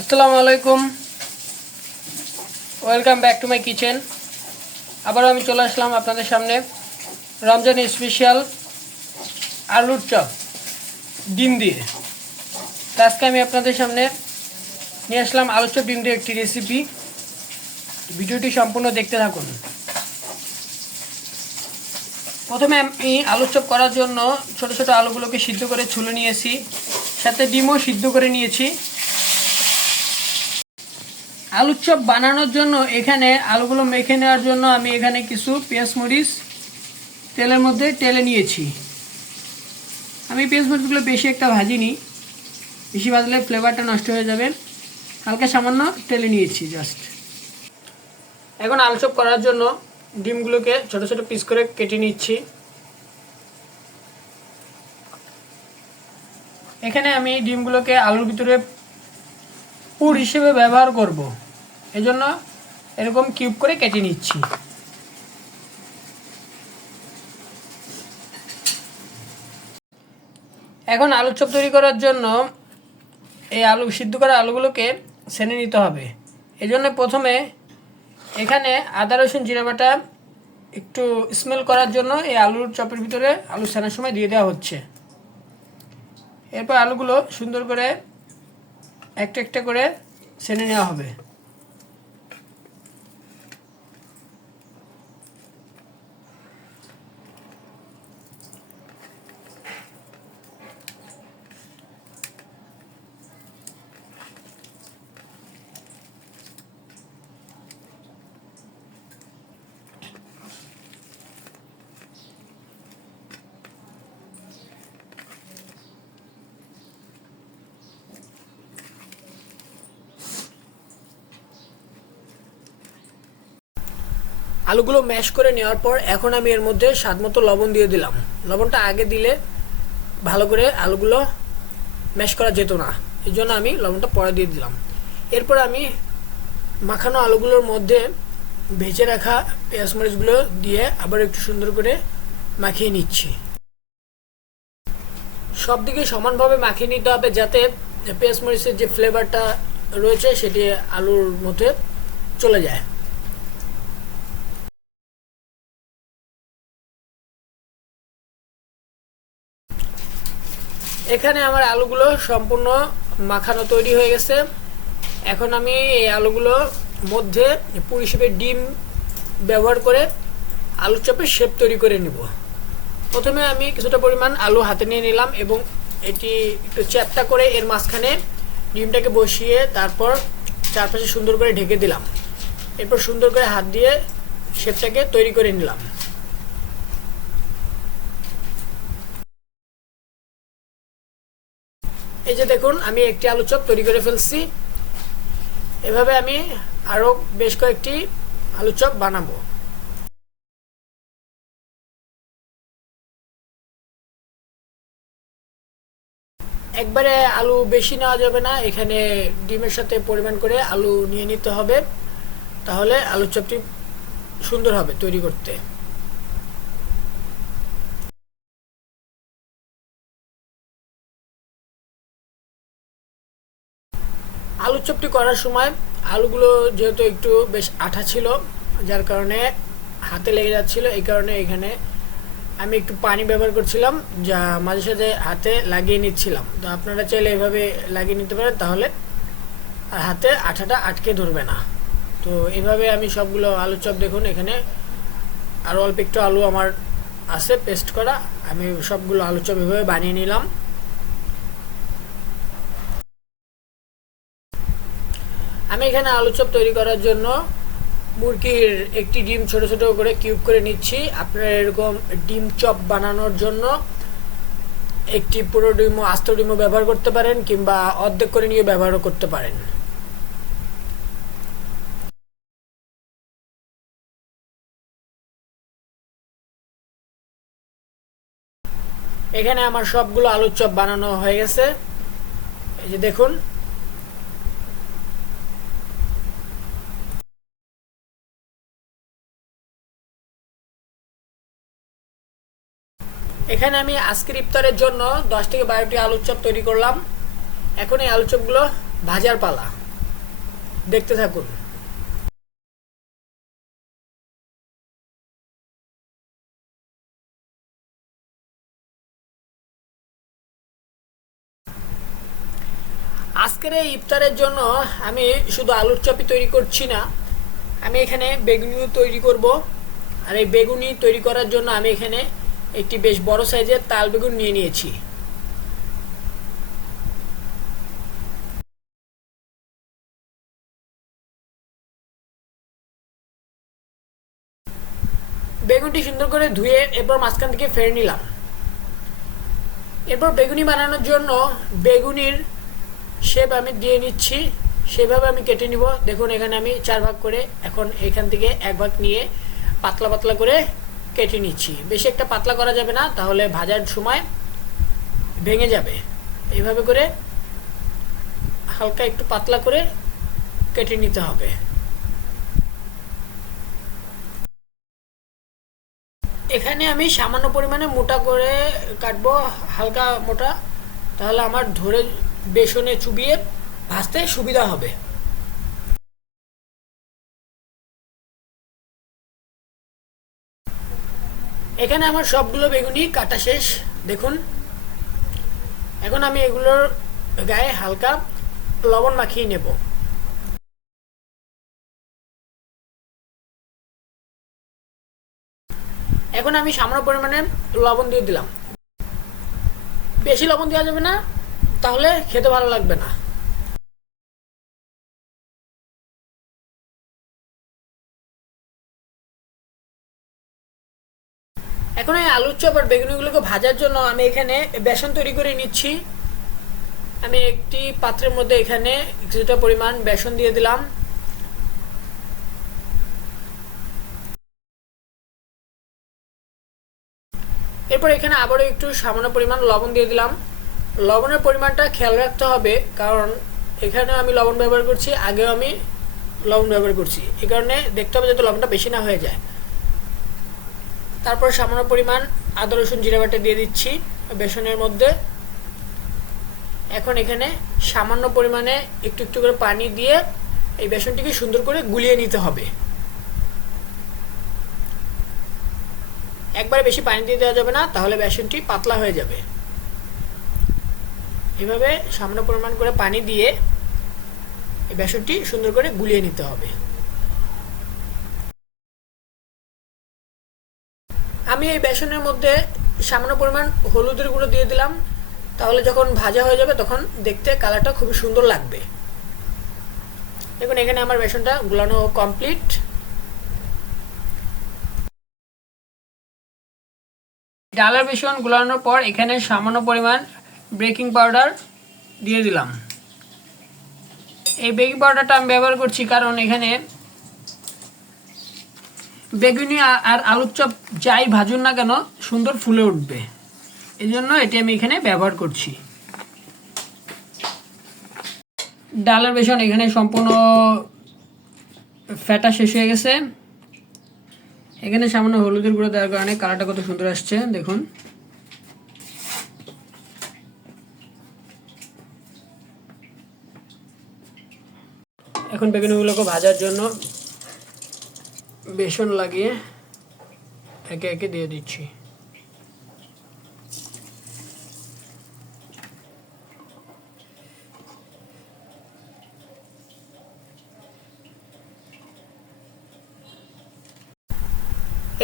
আসসালামু আলাইকুম, welcome back to my kitchen. আবারও আমি চলে আসলাম আপনাদের সামনে রমজান স্পেশাল আলুর চপ ডিম দিয়ে। আজকে আমি আপনাদের সামনে নিয়ে আসলাম আলুর চপ ডিম দিয়ে একটি রেসিপি। ভিডিওটি সম্পূর্ণ দেখতে থাকুন। প্রথমে আমি আলুর চপ করার জন্য ছোট ছোট আলুগুলোকে সিদ্ধ করে ছুলে নিয়েছি, সাথে ডিমও সিদ্ধ করে নিয়েছি। আলুর চপ বানানোর জন্য এখানে আলুগুলো মেখে নেওয়ার জন্য আমি এখানে কিছু পেঁয়াজ মরিচ তেলের মধ্যে টেলে নিয়েছি। আমি পেঁয়াজ মরিচগুলো বেশি একটা ভাজিনি, বেশি ভাজলে ফ্লেভারটা নষ্ট হয়ে যাবে। হালকা সামান্য টেলে নিয়েছি জাস্ট। এখন আলু চপ করার জন্য ডিমগুলোকে ছোট ছোট পিস করে কেটে নিচ্ছি। এখানে আমি ডিমগুলোকে আলুর ভিতরে পুর হিসেবে ব্যবহার করব, এজন্য এরকম কিউব করে কেটে নিচ্ছি। এখন আলু চপ তৈরি করার জন্য এই আলু সিদ্ধ করা আলুগুলোকে ছেনে নিতে হবে। এজন্য প্রথমে এখানে আদা রসুন জিরা বাটা একটু স্মেল করার জন্য এই আলুর চপের ভিতরে আলু ছানার সময় দিয়ে দেওয়া হচ্ছে। এরপর আলুগুলো সুন্দর করে একটা একটা করে ছেনে নেওয়া হবে। আলুগুলো ম্যাশ করে নেওয়ার পর এখন আমি এর মধ্যে স্বাদমতো লবণ দিয়ে দিলাম। লবণটা আগে দিলে ভালো করে আলুগুলো ম্যাশ করা যেত না, এই জন্য আমি লবণটা পরে দিয়ে দিলাম। এরপর আমি মাখানো আলুগুলোর মধ্যে ভেজে রাখা পেঁয়াজ মরিচগুলো দিয়ে আবার একটু সুন্দর করে মাখিয়ে নিচ্ছি। সব দিকে সমানভাবে মাখিয়ে নিতে হবে, যাতে পেঁয়াজ মরিচের যে ফ্লেভারটা রয়েছে সেটি আলুর মধ্যে চলে যায়। এখানে আমার আলুগুলো সম্পূর্ণ মাখানো তৈরি হয়ে গেছে। এখন আমি এই আলুগুলোর মধ্যে পুর হিসেবে ডিম ব্যবহার করে আলু চপের শেপ তৈরি করে নিব। প্রথমে আমি কিছুটা পরিমাণ আলু হাতে নিয়ে নিলাম এবং এটি একটু চ্যাপ্টা করে এর মাঝখানে ডিমটাকে বসিয়ে তারপর চারপাশে সুন্দর করে ঢেকে দিলাম। এরপর সুন্দর করে হাত দিয়ে শেপটাকে তৈরি করে নিলাম। এই যে দেখুন, আমি একটি আলু চপ তৈরি করে ফেলছি। এভাবে আমি আরো বেশ কয়েকটি আলু চপ বানাবো। একবারে আলু বেশি নেওয়া যাবে না, এখানে ডিমের সাথে পরিমাণ করে আলু নিয়ে নিতে হবে, তাহলে আলু চপটি সুন্দর হবে তৈরি করতে। আলু চপটি করার সময় আলুগুলো যেহেতু একটু বেশ আঠা ছিল, যার কারণে হাতে লেগে যাচ্ছিল, এই কারণে এখানে আমি একটু পানি ব্যবহার করছিলাম, যা মাঝে সাঝে হাতে লাগিয়ে নিচ্ছিলাম। তো আপনারা চাইলে এভাবে লাগিয়ে নিতে পারেন, তাহলে আর হাতে আঠাটা আটকে ধরবে না। তো এভাবে আমি সবগুলো আলু চপ, দেখুন এখানে আরও অল্প একটু আলু আমার আছে পেস্ট করা, আমি সবগুলো আলু চপ এভাবে বানিয়ে নিলাম। আমি এখানে আলু চপ তৈরি করার জন্য মুরগির একটি ডিম ছোট ছোট করে কিউব করে নিচ্ছি। আপনারা এরকম ডিম চপ বানানোর জন্য একটি পুরো ডিমও আস্ত ডিমও ব্যবহার করতে পারেন, কিংবা অর্ধেক করে নিয়ে ব্যবহারও করতে পারেন। এখানে আমার সবগুলো আলুর চপ বানানো হয়ে গেছে, এই যে দেখুন। এখানে আমি আজকের ইফতারের জন্য 10 থেকে 12টি আলুর চপ তৈরি করলাম। এখন এই আলুর চপগুলো ভাজার পালা। দেখতে থাকুন। আজকের এই ইফতারের জন্য আমি শুধু আলুর চপই তৈরি করছি না, আমি এখানে বেগুনিও তৈরি করব। আর এই বেগুনি তৈরি করার জন্য আমি এখানে একটি বেশ বড় সাইজের তাল বেগুন নিয়ে নিয়েছি। বেগুনটি সুন্দর করে ধুয়ে এরপর মাঝখান থেকে ফেলে নিলাম। এরপর বেগুনি বানানোর জন্য বেগুনির শেপ আমি দিয়ে নিচ্ছি, সেভাবে আমি কেটে নিব। দেখুন এখানে আমি 4 ভাগ করে, এখন এখান থেকে 1 ভাগ নিয়ে পাতলা পাতলা করে কেটে নিচ্ছি। বেশি একটা পাতলা করা যাবে না, তাহলে ভাজার সময় ভেঙে যাবে। এইভাবে করে হালকা একটু পাতলা করে কেটে নিতে হবে। এখানে আমি সামান্য পরিমাণে মোটা করে কাটবো, হালকা মোটা, তাহলে আমার ধরে বেসনে চুবিয়ে ভাজতে সুবিধা হবে। এখানে আমার সবগুলো বেগুনি কাটা শেষ। দেখুন এখন আমি এগুলোর গায়ে হালকা লবণ মাখিয়ে নেব। এখন আমি সামান্য পরিমাণে লবণ দিয়ে দিলাম। বেশি লবণ দেওয়া যাবে না, তাহলে খেতে ভালো লাগবে না। এখন এই আলুর চপ আর বেগুনিগুলোকে ভাজার জন্য আমি এখানে বেসন তৈরি করে নিচ্ছি। আমি একটি পাত্রের মধ্যে এখানে কিছুটা পরিমাণ বেসন দিয়ে দিলাম। এরপর এখানে আবারও একটু সামান্য পরিমাণ লবণ দিয়ে দিলাম। লবণের পরিমাণটা খেয়াল রাখতে হবে, কারণ এখানে আমি লবণ ব্যবহার করছি, আগেও আমি লবণ ব্যবহার করছি, এই কারণে দেখতে হবে যাতে লবণটা বেশি না হয়ে যায়। তারপর সামান্য পরিমাণ আদা রসুন জিরা বাটা দিয়ে দিচ্ছি বেসনের মধ্যে। এখন এখানে সামান্য পরিমাণে একটু একটু করে পানি দিয়ে এই বেসনটিকে সুন্দর করে গুলিয়ে নিতে হবে। একবারে বেশি পানি দিয়ে দেওয়া যাবে না, তাহলে বেসনটি পাতলা হয়ে যাবে। এভাবে সামান্য পরিমাণ করে পানি দিয়ে এই বেসনটি সুন্দর করে গুলিয়ে নিতে হবে। আমি এই বেসনের মধ্যে সামান্য পরিমাণ হলুদের গুঁড়ো দিয়ে দিলাম, তাহলে যখন ভাজা হয়ে যাবে তখন দেখতে কালারটা খুবই সুন্দর লাগবে। দেখুন এখানে আমার বেসনটা গুলানো কমপ্লিট। ডালের বেসন গুলানোর পর এখানে সামান্য পরিমাণ বেকিং পাউডার দিয়ে দিলাম। এই বেকিং পাউডারটা আমি ব্যবহার করছি কারণ এখানে বেগুনি আর আলুর চপ যাই ভাজুন না কেন সুন্দর ফুলে উঠবে, এই জন্য এটি আমি এখানে ব্যবহার করছি। ডালের বেসন এখানে সম্পূর্ণ ফেটা শেষ হয়ে গেছে। এখানে সামান্য হলুদের গুঁড়ো দেওয়ার কারণে কালারটা কত সুন্দর আসছে দেখুন। এখন বেগুনিগুলোকে ভাজার জন্য বেসন লাগিয়ে একে একে দিয়ে দিচ্ছি।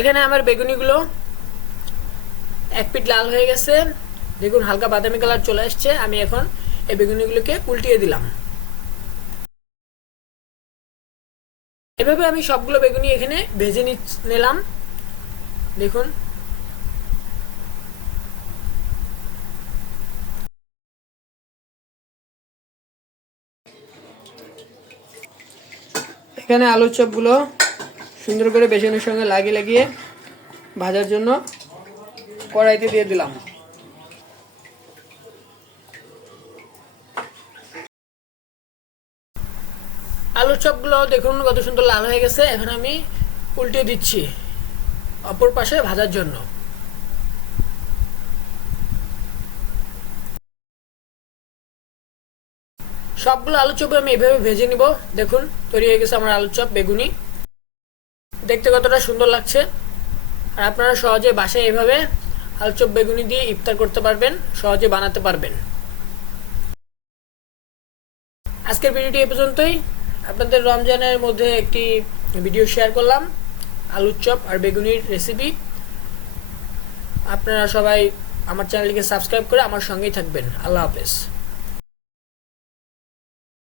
এখানে আমার বেগুনিগুলো এক পিঠ লাল হয়ে গেছে, দেখুন হালকা বাদামি কালার চলে আসছে। আমি এখন এই বেগুনিগুলোকে উল্টিয়ে দিলাম। এভাবে আমি সবগুলো বেগুনি এখানে ভেজে নিলাম। দেখুন এখানে আলুর চপগুলো সুন্দর করে বেসনের সঙ্গে লাগিয়ে লাগিয়ে ভাজার জন্য কড়াইতে দিয়ে দিলাম। আলুর চপগুলো দেখুন কত সুন্দর লাল হয়ে গেছে। এখন আমি উল্টে দিচ্ছি অপর পাশে ভাজার জন্য। সবগুলো আলু চপ আমি এভাবে ভেজে নিব। দেখুন তৈরি হয়ে গেছে আমার আলু চপ বেগুনি, দেখতে কতটা সুন্দর লাগছে। আর আপনারা সহজে বাসায় এভাবে আলু চপ বেগুনি দিয়ে ইফতার করতে পারবেন, সহজে বানাতে পারবেন। আজকের ভিডিওটি এ পর্যন্তই। আপনাদের রমজানের মধ্যে একটি ভিডিও শেয়ার করলাম আলুর চপ আর বেগুনির রেসিপি। আপনারা সবাই আমার চ্যানেলটিকে সাবস্ক্রাইব করে আমার সঙ্গেই থাকবেন। আল্লাহ হাফেজ।